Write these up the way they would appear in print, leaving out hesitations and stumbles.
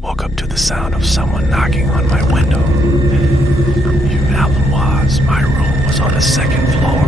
woke up to the sound of someone knocking on my window. You Allen was. My room was on the second floor.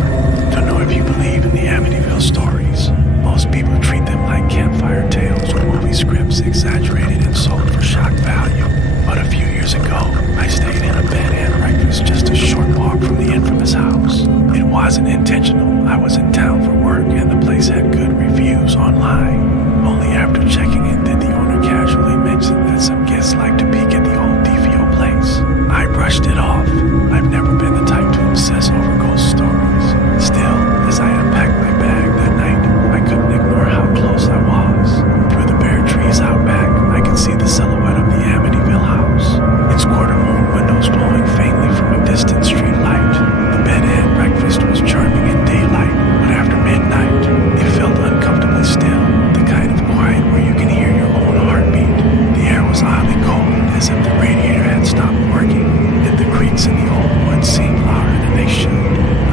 Don't know if you believe in the Amityville stories. Most people treat them like campfire tales or movie scripts exaggerated and sold for shock value. But a few years ago, I stayed in a bed and breakfast just a short walk from the infamous house. It wasn't intentional. I was in town for work and the place had good reviews online. Only after checking in did the owner casually mention that some guests like to peek at the old DVO place. I brushed it off. I've never been the type to obsess over ghost stories. Still, as I unpacked my bag that night, I couldn't ignore how close I was. Through the bare trees out back, I could see the silhouette of the Amityville House. Its quarter-moon windows glowing faintly from a distant street light. The bed and breakfast was charming in daylight, but after midnight, it felt uncomfortably still. The kind of quiet where you can hear your own heartbeat. The air was oddly cold, as if the radiator had stopped working. Yet the creaks in the old woods seemed louder than they should.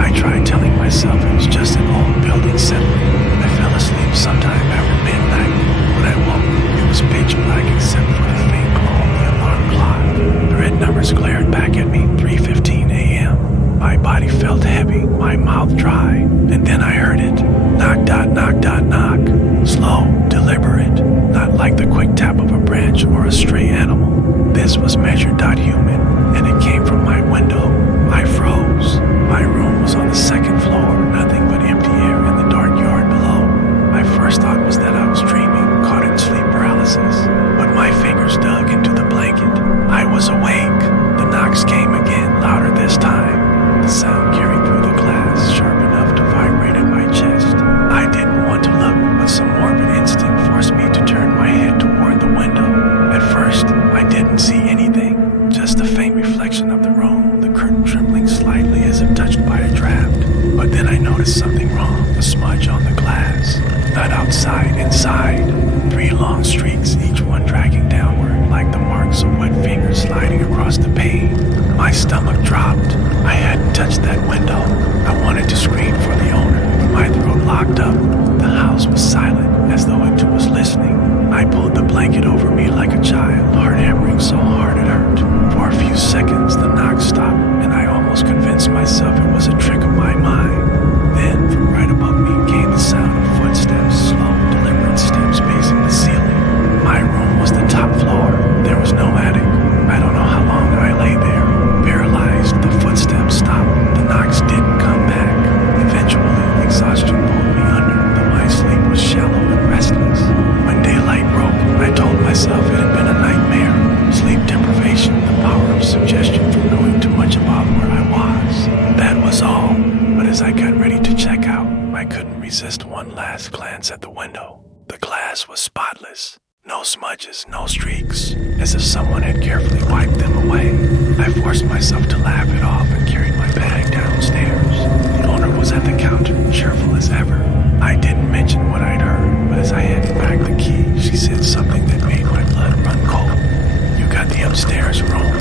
I tried telling myself it was just an old building settling. I fell asleep sometime after midnight. When I woke, it was pitch black except for the faint glow of the alarm clock. The red numbers glared back at me, 3:15 a.m. My body felt heavy, my mouth dry, and then I heard it. Knock, dot, knock, dot, knock. Slow, deliberate, not like the quick tap of a branch or a stray animal. This was measured, dot human, and it came from my window. I froze. My room was on the second floor, nothing but empty air in the dark yard below. My first thought was that I was dreaming, caught in sleep paralysis, but my fingers dug into the blanket. I was awake. The knocks came again, louder this time. The sound carried through the glass, sharp enough to vibrate in my chest. I didn't want to look, but some morbid instinct forced me to turn my head toward the window. At first, I didn't see anything, just a faint reflection of the room, the curtain trembling slightly as if touched by a draft. But then I noticed something wrong, a smudge on the glass. Not outside, inside. 3 long streaks, each one dragging downward, like the marks of wet fingers sliding across the pane. My stomach dropped. I hadn't touched that window. I wanted to scream for the owner. My throat locked up. The house was silent, as though it too was listening. I pulled the blanket over me like a child, heart hammering so hard it hurt. For a few seconds, the knock stopped, and I almost convinced myself it was a trick of my mind. Then, from right above me, came the sound of footsteps, slow, deliberate steps pacing the ceiling. My room was the top floor. There was no attic. I don't know how long I lay there. Paralyzed, the footsteps stopped. The knocks didn't come back. Eventually, exhaustion pulled me under, though my sleep was shallow and restless. When daylight broke, I told myself it had been a nightmare. Sleep deprivation, the power of suggestion from knowing too much about where I was. That was all. But as I got ready to check out, I couldn't resist one last glance at the window. The glass was spotless. No smudges, no streaks, as if someone had carefully wiped them away. I forced myself to laugh it off and carried my bag downstairs. The owner was at the counter, cheerful as ever. I didn't mention what I'd heard, but as I handed back the key, she said something that made my blood run cold. "You got the upstairs room.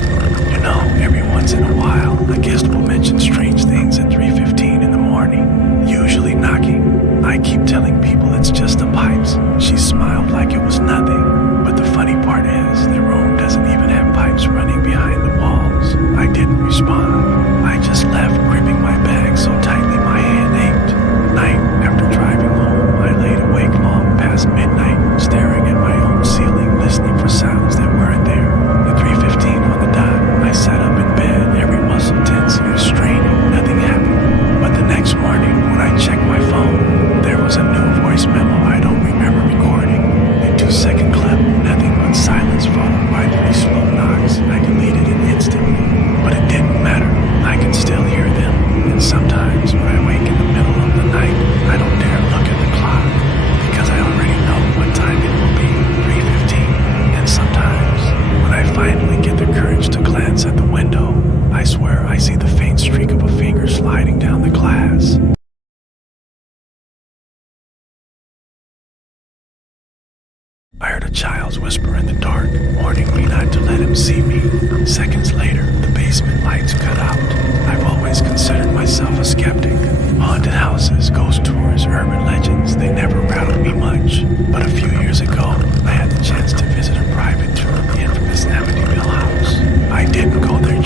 You know, every once in a while, a guest will mention strange things at 3:15 in the morning, usually knocking. I keep telling people it's just the pipes." She smiled like it was nothing, but the funny part is, the room doesn't even have pipes running behind the walls. I didn't respond. I just left, gripping my bag so tightly my hand ached. Night after driving home, I laid awake long past midnight, staring at my own ceiling, listening for sounds that weren't there. At 3:15 on the dot, I sat up in bed, every muscle tense, ears straining. Nothing happened. But the next morning, when I checked my phone, there was a new voice memo I don't remember recording. A 2-second clip, nothing but silence followed by 3 slow knocks. I deleted it instantly. But it didn't matter. I can still hear them. And sometimes when I wake in the middle of the night, I don't dare look at the clock, because I already know what time it will be, 3:15. And sometimes, when I finally get the courage to glance at the window, I swear I see the faint streak of a finger sliding down the glass. I heard a child's whisper in the dark, warning me not to let him see me. Seconds later, the basement lights cut out. I've always considered myself a skeptic. Haunted houses, ghost tours, urban legends, they never rattled me much. But a few years ago, I had the chance to visit a private tour of the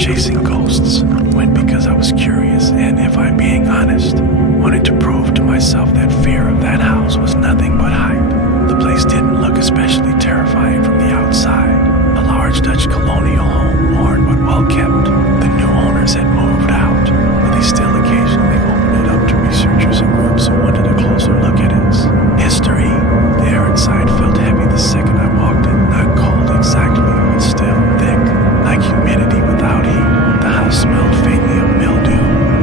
chasing ghosts. Went because I was curious and, if I'm being honest, wanted to prove to myself that fear of that house was nothing but hype. The place didn't look especially terrifying from the outside. A large Dutch colonial home, worn but well kept. The new owners had moved out, but they still occasionally opened it up to researchers and groups who wanted a closer look at its history. The air inside felt heavy the second I walked in. Not cold exactly, but still thick, like humidity without heat. The house smelled faintly of mildew,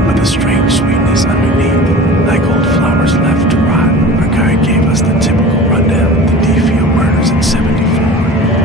with a strange sweetness underneath, like old flowers left to rot. Our guide gave us the typical rundown of the D-Field murders in '74,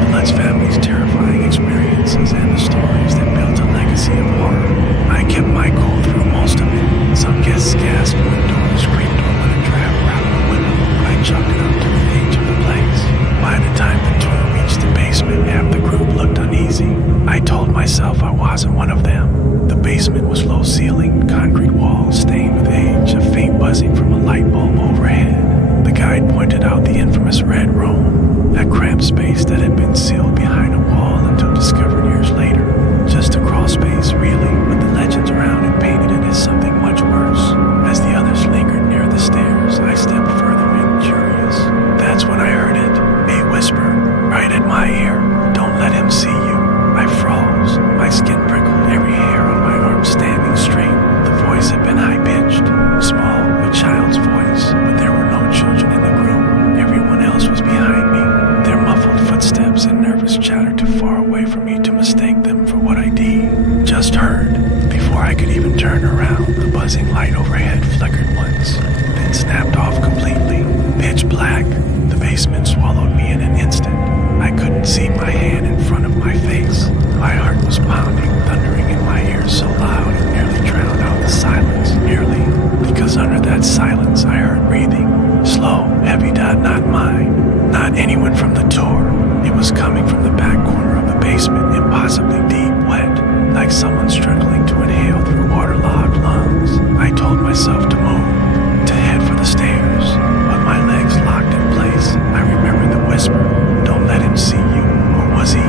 the Lutz family's terrifying experiences, and the stories that built a legacy of horror. I kept my cool through most of it. Some guests gasped when doors creaked or when a draft rattled the window, but I chalked it up to the age of the place. By the time the tour reached the basement, half the group looked uneasy. I told myself I wasn't one of them. The basement was low-ceilinged, concrete walls stained with age, a faint buzzing from a light bulb overhead. The guide pointed out the infamous Red Room, that cramped space that had been sealed behind a wall until discovered years later. Just a crawl space, really, but the legends around it painted it as something much worse. As the others lingered near the stairs, I stepped further in, curious. That's when I heard it, a whisper, right at my ear. Don't let him see you. I froze, my skin prickled, every hair on my arm standing straight. The voice had been high-pitched, small, a child's voice, but there were no children in the group. Everyone else was behind me, their muffled footsteps and nervous chatter too far away for me to mistake them for what I just heard. Before I could even turn around, the buzzing light overhead flickered once, then snapped off completely. Pitch black. The basement swallowed me in an instant. I couldn't see my hand in front of my face. My heart was pounding, thundering in my ears so loud it nearly drowned out the silence. Nearly, because under that silence I heard breathing. Slow, heavy, not mine. Not anyone from the tour. It was coming from the back corner of the basement, impossibly deep, wet, like someone struggling to inhale through waterlogged lungs. I told myself to move, to head for the stairs, but my legs locked in place. I remembered the whisper, don't let him see you. Who was he?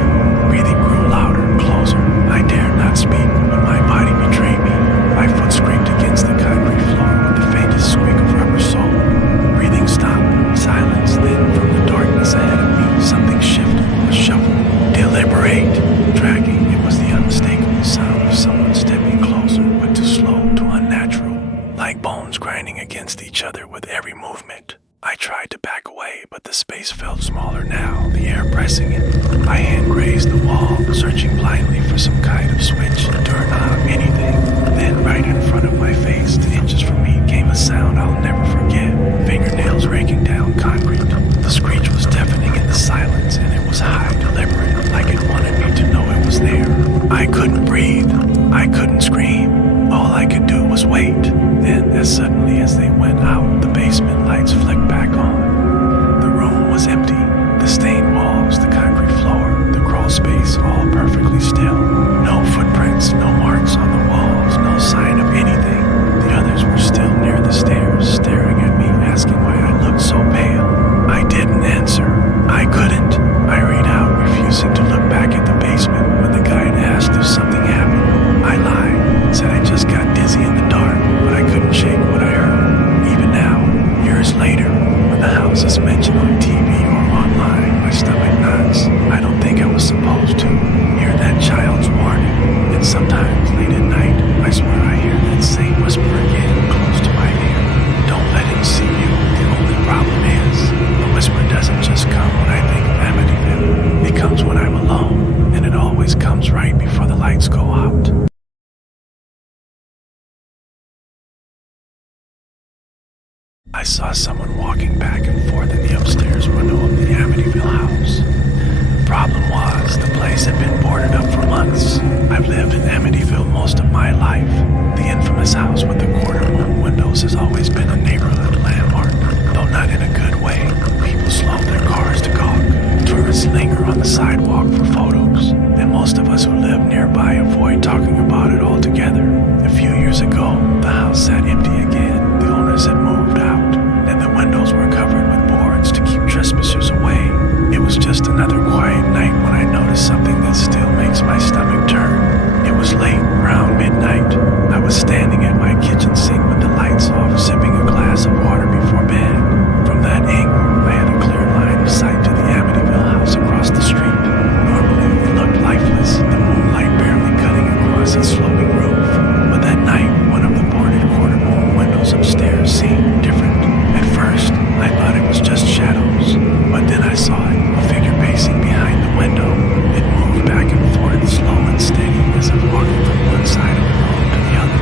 Breathing grew louder, closer. I dared not speak, but my body betrayed me. My foot scraped against the concrete floor with the faintest squeak of rubber sole. Breathing stopped, silence, then from the darkness ahead of me, something shifted, a shuffle. Deliberate, dragging. It was the unmistakable sound of someone stepping closer, but too slow, too unnatural, like bones grinding against each other with every movement. I tried to back away, but the space felt smaller now, the air pressing it. My hand grazed the wall, searching blindly for some kind of switch, doorknob, anything. Then right in front of my face, 2 inches from me, came a sound I'll never forget. Fingernails raking down concrete. The screech was deafening in the silence, and it was high, deliberate, like it wanted me to know it was there. I couldn't breathe. I couldn't scream. All I could do was wait. Then, as suddenly as they went out, the basement lights flicked back on. The room was empty. The stained walls, the concrete floor, the crawl space, all perfectly still. No footprints, no marks on the walls, no sign of anything. The others were still near the stairs, staring at me, asking why I looked so pale. I didn't answer. I couldn't. I hurried out, refusing to look back at the basement when the guide asked if something happened. I lied, said I just got dizzy in the dark, but I couldn't shake what I heard. Even now, years later, when the house is mentioned on TV or online, my stomach knots. I don't think I was supposed to hear that child's warning. And sometimes, late at night, I swear I hear that same whisper again, close to my ear. Don't let him see you. The only problem is, the whisper doesn't just come when I think of Amityville. It comes when I'm alone, and it always comes right before the lights go out. I saw someone walking back and forth in the upstairs window of the Amityville House. Problem was, the place had been boarded up for months. I've lived in Amityville most of my life. The infamous house with the quarter moon windows has always been a neighborhood landmark, though not in a good way. People slow their cars to gawk. Tourists linger on the sidewalk for photos, and most of us who live nearby avoid talking about it altogether. A few years ago, the house sat empty again. The owners had moved out, and the windows were covered with boards to keep trespassers away. It was just another quiet night when I noticed something that still makes my stomach turn. It was was late, around midnight. I was standing at my kitchen sink with the lights off, sipping a glass of water before bed. From that angle, I had a clear line of sight to the Amityville House across the street. Normally, it looked lifeless, the moonlight barely cutting across its sloping roof. But that night, one of the boarded quarter-moon windows upstairs seemed different. At first, I thought it was just shadows, but then I saw it, a figure pacing behind the window. It moved back and forth, slow and steady, as if walking from one side of the room to the other.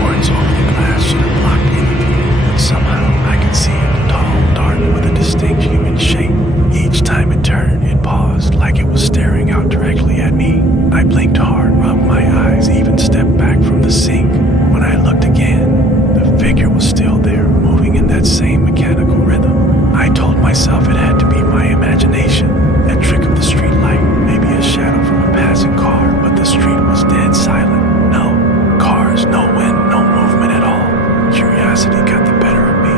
Boards over the glass should have blocked any view, but somehow I could see it, tall, dark, with a distinct human shape. Each time it turned, it paused, like it was staring out directly at me. I blinked hard, rubbed my eyes, even stepped back from the sink. When I looked again, the figure was still there, moving in that same mechanical rhythm. I told myself it had to be my imagination, that trick of the street light, maybe a shadow from a passing car, but the street was dead silent. No cars, no wind, no movement at all. Curiosity got the better of me.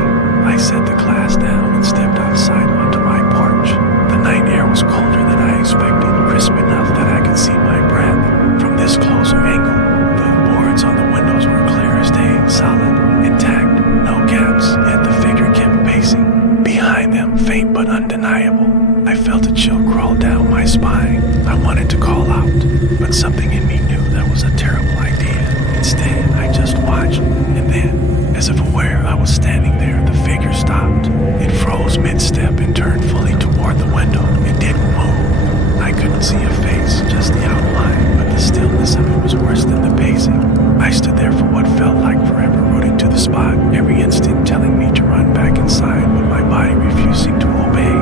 I set the glass down and stepped outside onto my porch. The night air was colder than I expected, crisp enough that I could see my breath. From this closer angle, the boards on the windows were clear as day, solid, intact, no gaps, yet the figure kept pacing. Behind them, faint but undeniable, I felt a chill crawl down my spine. I wanted to call out, but something in me knew that was a terrible idea. Instead, I just watched, and then, as if aware I was standing there, the figure stopped. It froze mid-step and turned fully toward the window. It didn't move. I couldn't see a face, just the outline, but the stillness of it was worse than the pacing. I stood there for what felt like forever, rooted to the spot, every instinct telling me to run back inside, but my body refusing to obey.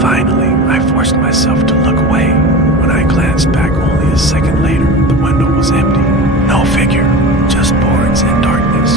Finally, I forced myself to look away. When I glanced back only a second later, the window was empty. No figure, just boards and darkness.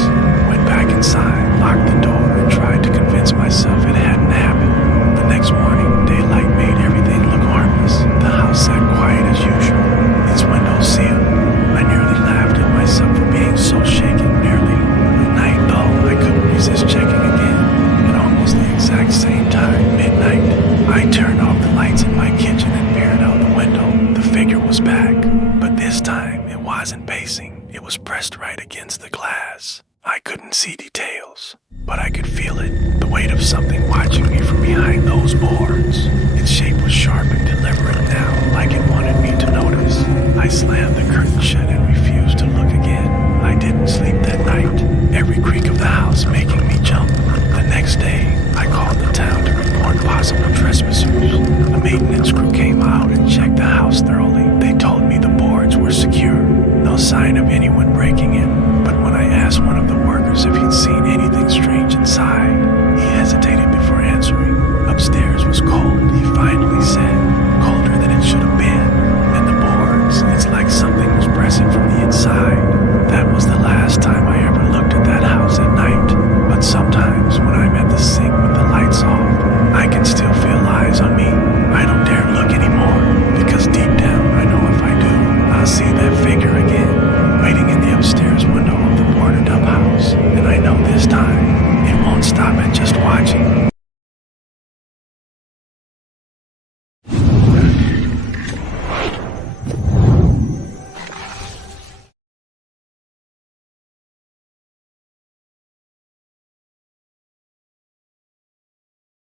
Went back inside, locked the door, and tried to convince myself it hadn't happened. The next morning, daylight made everything look harmless. The house sat quiet as usual, its windows sealed. I nearly laughed at myself for being so shaken, nearly. At night, though, I couldn't resist checking again. At almost the exact same time, midnight, I turned off the lights in my kitchen and peered out the window. The figure was back, but this time it wasn't pacing. It was pressed right against the glass. I couldn't see details, but I could feel it, the weight of something watching me from behind those boards. Its shape was sharp and deliberate now, like it wanted me to notice. I slammed the curtain shut and refused to look again. I didn't sleep that night, every creak of the house making me jump. The next day, I called